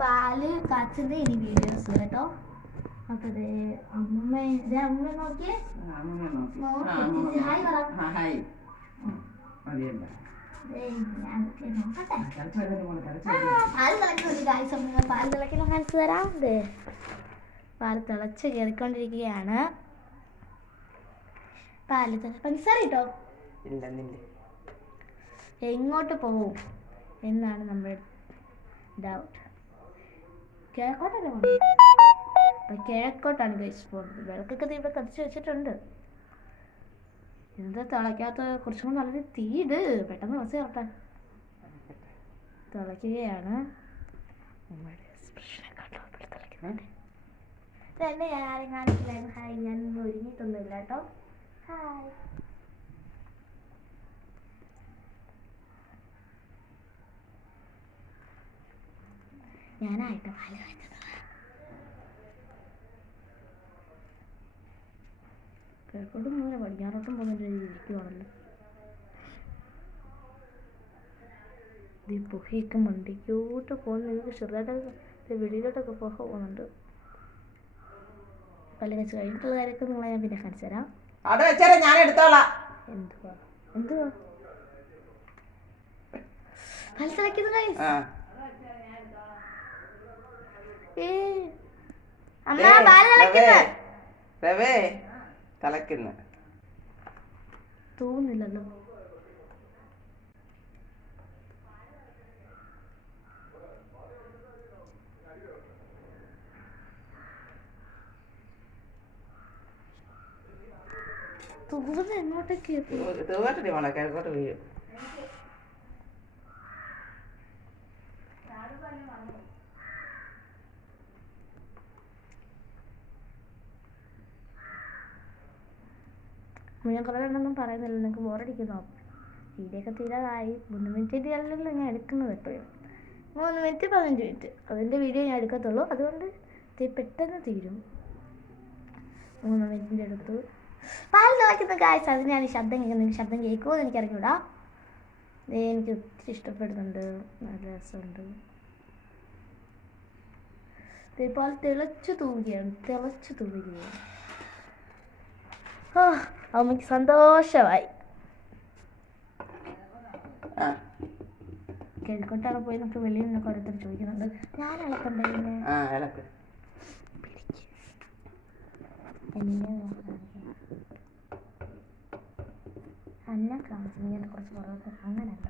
പാല് കാച്ചുന്ന ഇനി വീഡിയോസ് കേട്ടോ. അപ്പൊ അമ്മ നോക്കിയേ. ഹായ് പറ. പാല് തിളയ്ക്കുന്ന കാണിച്ചു തരാം. പാല് തിളച്ച് കയറിക്കൊണ്ടിരിക്കുകയാണ്. പാല് പഞ്ചസാര ഇട്ടോ. എങ്ങോട്ട് പോവും എന്നാണ് നമ്മുടെ ഡൗട്ട്. കിഴക്കോട്ടല്ലേ പോകുന്നത്? അപ്പം കിഴക്കോട്ടാണ് കഴിച്ച് പോകുന്നത്. വിളക്കൊക്കെ ഇവിടെ കത്തിച്ച് വെച്ചിട്ടുണ്ട്. എന്താ തിളയ്ക്കാത്ത? കുറച്ചും കൂടി വളരെ തീയിട്. പെട്ടെന്ന് കുറച്ച് ചേർത്താൻ തിളയ്ക്കുകയാണ്. തന്നെ ഞാൻ ആരും കാണിക്കില്ലായിരുന്നു. ഹായ്, ഞാൻ ഒരുങ്ങിയിട്ടൊന്നുമില്ല കേട്ടോ. ഹായ്. ഞാനായിട്ട് പാല് കാച്ചത്. കിഴക്കോട്ടും പോകുന്ന പടിഞ്ഞാറോട്ടും പോകുന്ന രീതിയിൽ ഇരിക്കുവാണല്ലോ. പുകയൊക്കെ മണ്ടിക്കോട്ട് പോകുന്ന ചെറുതായിട്ട് വെളിയിലോട്ടൊക്കെ പുക പോകുന്നുണ്ട്. പല്ല് വെച്ച് കഴിഞ്ഞിട്ടുള്ള കാര്യമൊക്കെ നിങ്ങളെ ഞാൻ പിന്നെ കാണിച്ചു തരാം. എന്തുവാ പല്ല് തിളയ്ക്കുന്നത്? തോന്നുന്നില്ലല്ലോ. തൂവത് എങ്ങോട്ടൊക്കെ കിഴക്കോട്ട് വീഴും. ഞാൻ കുറേ എണ്ണൊന്നും പറയുന്നില്ല, നിങ്ങൾക്ക് ബോറടിക്കുന്നോ? വീഡിയോ ഒക്കെ തീരാതായി. 3 മിനിറ്റ് അല്ലല്ലോ ഞാൻ എടുക്കുന്നത്. എപ്പോഴും 3 മിനിറ്റ് 15 മിനിറ്റ് അതിൻ്റെ വീഡിയോ ഞാൻ എടുക്കത്തുള്ളൂ. അതുകൊണ്ട് പെട്ടെന്ന് തീരും. 3 മിനിറ്റിൻ്റെ അടുത്ത് പാൽ തിളയ്ക്കുന്ന കാഴ്ച. അത് ഞാൻ ശബ്ദം കേൾക്കുന്നെങ്കിൽ ശബ്ദം കേൾക്കുമോ എന്ന് എനിക്കറിഞ്ഞൂടാ. എനിക്ക് ഒത്തിരി ഇഷ്ടപ്പെടുന്നുണ്ട്. നല്ല രസമുണ്ട്. പാൽ തിളച്ചു തൂവുകയാണ്. അമ്മയ്ക്ക് സന്തോഷമായി. കിഴക്കോട്ടാണ് പോയി നമുക്ക് വെളിയിൽ നിന്നൊക്കെ ഓരോരുത്തർ ചോദിക്കുന്നുണ്ട്. ഞാൻ ഇളക്കണ്ടേ? അന്ന കാണിച്ചു കുറച്ച് പുറകോട്ട്. അങ്ങനല്ല.